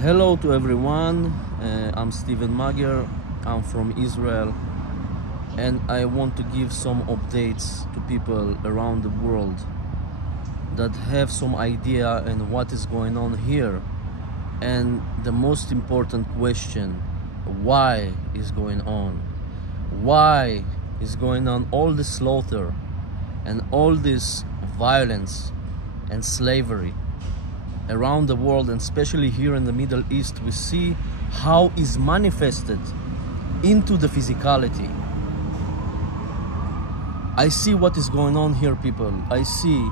Hello to everyone, I'm Steven Magyar, I'm from Israel, and I want to give some updates to people around the world that have some idea on what is going on here. And the most important question, why is going on? Why is going on all this slaughter and all this violence and slavery around the world, and especially here in the Middle East? We see how is manifested into the physicality. I see what is going on here, people. I see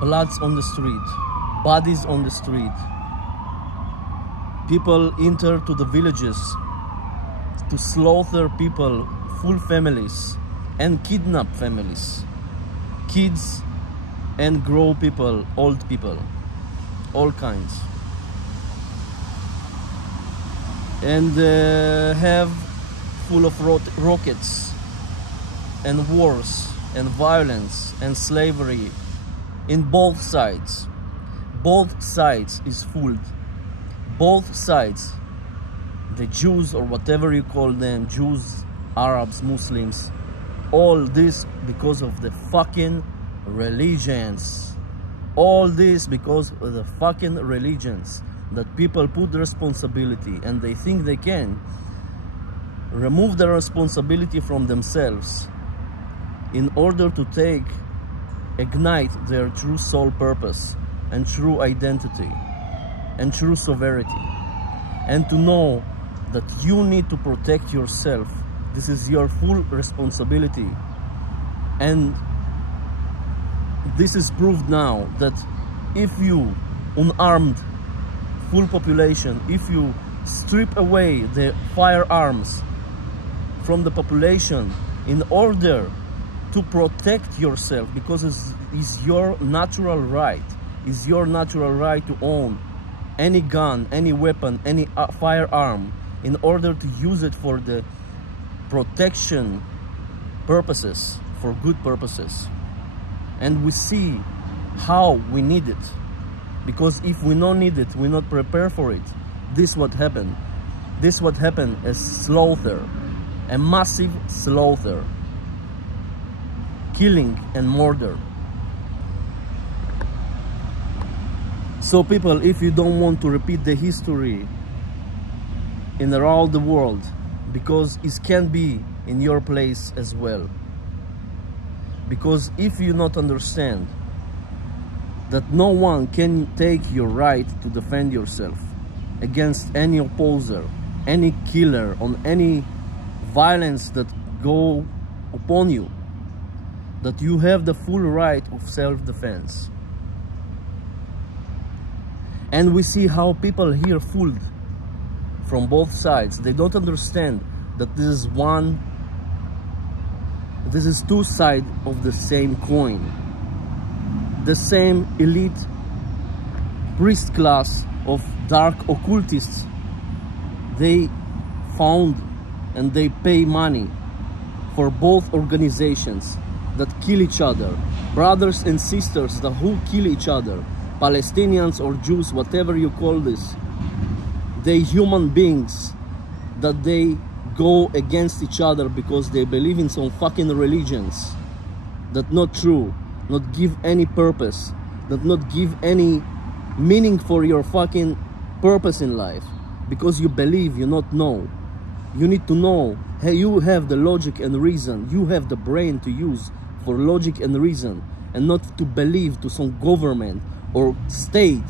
bloods on the street, bodies on the street. People enter to the villages to slaughter people, full families, and kidnap families, kids and grown people, old people, all kinds, and have full of rockets and wars and violence and slavery in both sides. Both sides is fooled. Both sides, the Jews or whatever you call them, Jews, Arabs, Muslims, all this because of the fucking religions. All this because of the fucking religions, that people put the responsibility, and they think they can remove the responsibility from themselves in order to ignite their true soul purpose and true identity and true sovereignty, and to know that you need to protect yourself. This is your full responsibility. And this is proved now that if you unarmed full population, if you strip away the firearms from the population in order to protect yourself, because it's your natural right, it's your natural right to own any gun, any weapon, any firearm, in order to use it for the protection purposes, for good purposes. And we see how we need it, because if we don't need it, we not prepare for it. This what happened. This what happened is slaughter, a massive slaughter, killing and murder. So people, if you don't want to repeat the history in around the world, because it can be in your place as well. Because if you not understand that no one can take your right to defend yourself against any opposer, any killer, on any violence that go upon you, that you have the full right of self-defense. And we see how people here fooled from both sides. They don't understand that this is two sides of the same coin. The same elite priest class of dark occultists, they found and they pay money for both organizations that kill each other, brothers and sisters that who kill each other, Palestinians or Jews, whatever you call this. They human beings that they go against each other because they believe in some fucking religions that not true, not give any purpose, that not give any meaning for your fucking purpose in life, because you believe, you not know. You need to know. Hey, you have the logic and reason, you have the brain to use for logic and reason, and not to believe to some government or state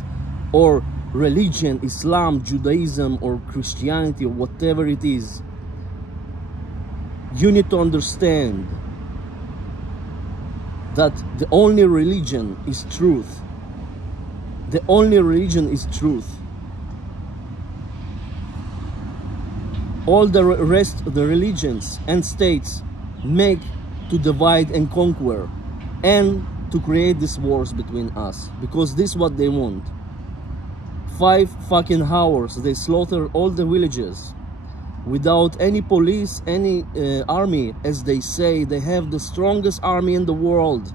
or religion, Islam, Judaism or Christianity or whatever it is. You need to understand that the only religion is truth. The only religion is truth. All the rest of the religions and states make to divide and conquer and to create these wars between us, because this is what they want. 5 fucking hours they slaughter all the villages without any police, any army. As they say, they have the strongest army in the world,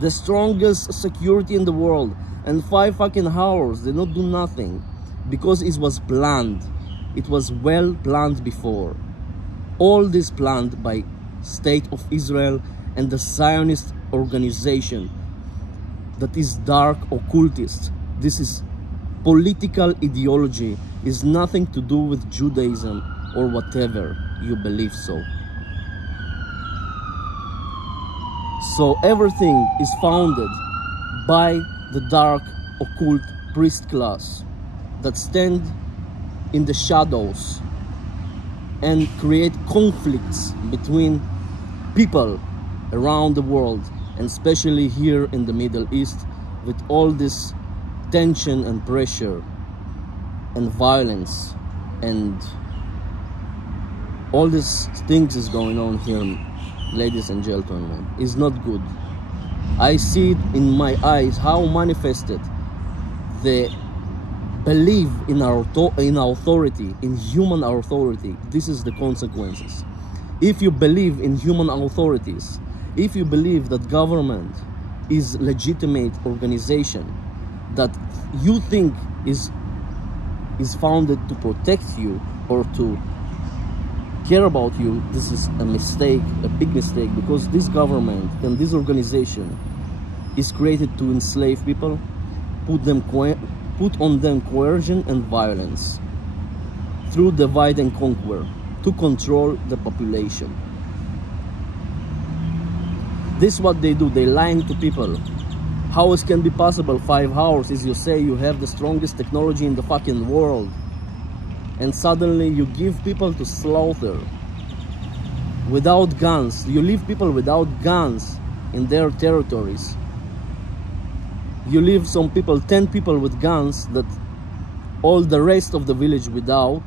the strongest security in the world, and 5 fucking hours they don't do nothing. because it was planned. It was well planned before. All this planned by State of Israel and the Zionist organization that is dark occultist. This is political ideology, is nothing to do with Judaism or whatever you believe so. So everything is founded by the dark occult priest class that stand in the shadows and create conflicts between people around the world, and especially here in the Middle East, with all this tension and pressure and violence and all these things is going on here, ladies and gentlemen. Is not good. I see it in my eyes how manifested the belief in our authority, in human authority. This is the consequences. If you believe in human authorities, if you believe that government is legitimate organization that you think is founded to protect you or to care about you, this is a mistake, a big mistake, because this government and this organization is created to enslave people, put on them coercion and violence through divide and conquer to control the population. This is what they do. They lie to people. How it can be possible 5 hours is you say you have the strongest technology in the fucking world, and suddenly you give people to slaughter without guns. You leave people without guns in their territories. You leave some people, 10 people with guns, that all the rest of the village without,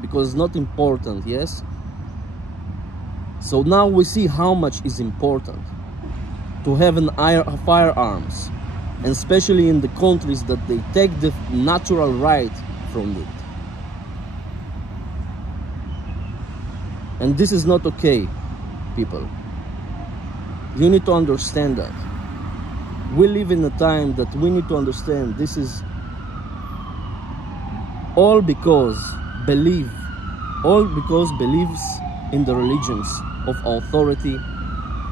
because it's not important, yes? So now we see how much is important to have firearms, and especially in the countries that they take the natural right from it. And this is not okay, people. You need to understand that. We live in a time that we need to understand this is all because beliefs in the religions of authority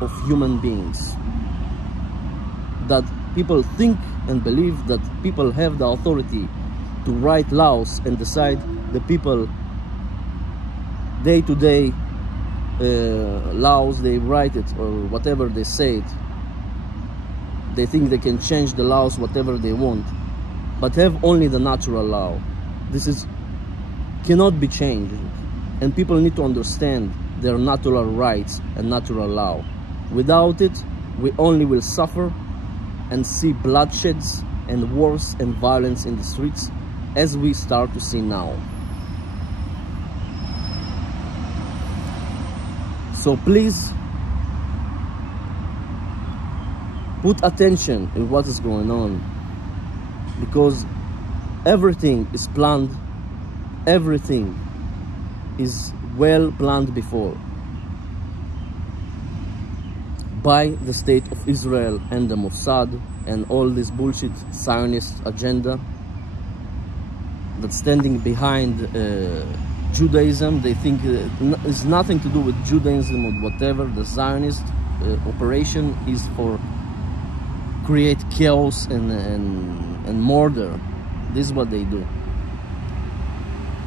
of human beings. That people think and believe that people have the authority to write laws and decide the people day-to-day laws, they write it or whatever they say it. They think they can change the laws whatever they want, but have only the natural law. This cannot be changed, and people need to understand their natural rights and natural law. Without it, we only will suffer and see bloodsheds and wars and violence in the streets, as we start to see now. So please put attention in what is going on, because everything is planned, everything is well planned before by the State of Israel and the Mossad and all this bullshit Zionist agenda that's standing behind Judaism. They think it's nothing to do with Judaism or whatever. The Zionist operation is for create chaos and murder. This is what they do.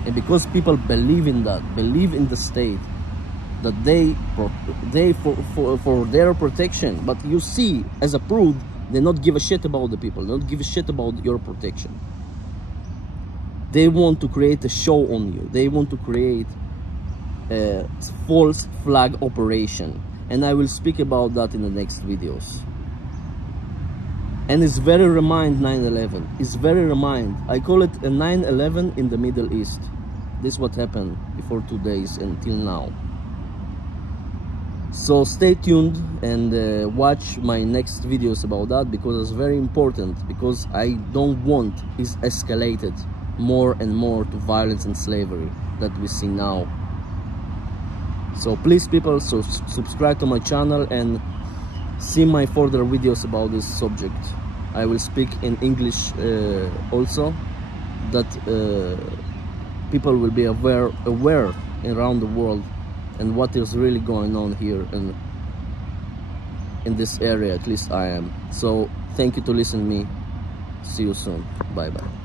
And because people believe in that, believe in the state, that they for their protection, but you see, as a proof, they not give a shit about the people, they don't give a shit about your protection. They want to create a show on you. They want to create a false flag operation, and I will speak about that in the next videos. And it's very remind 9/11. It's very remind. I call it a 9/11 in the Middle East. This is what happened before 2 days until now. So stay tuned and watch my next videos about that, because it's very important, because I don't want it escalated more and more to violence and slavery that we see now. So please, people, subscribe to my channel and see my further videos about this subject. I will speak in English also, that people will be aware around the world and what is really going on here in this area. At least I am. So thank you to listen to me. See you soon. Bye bye.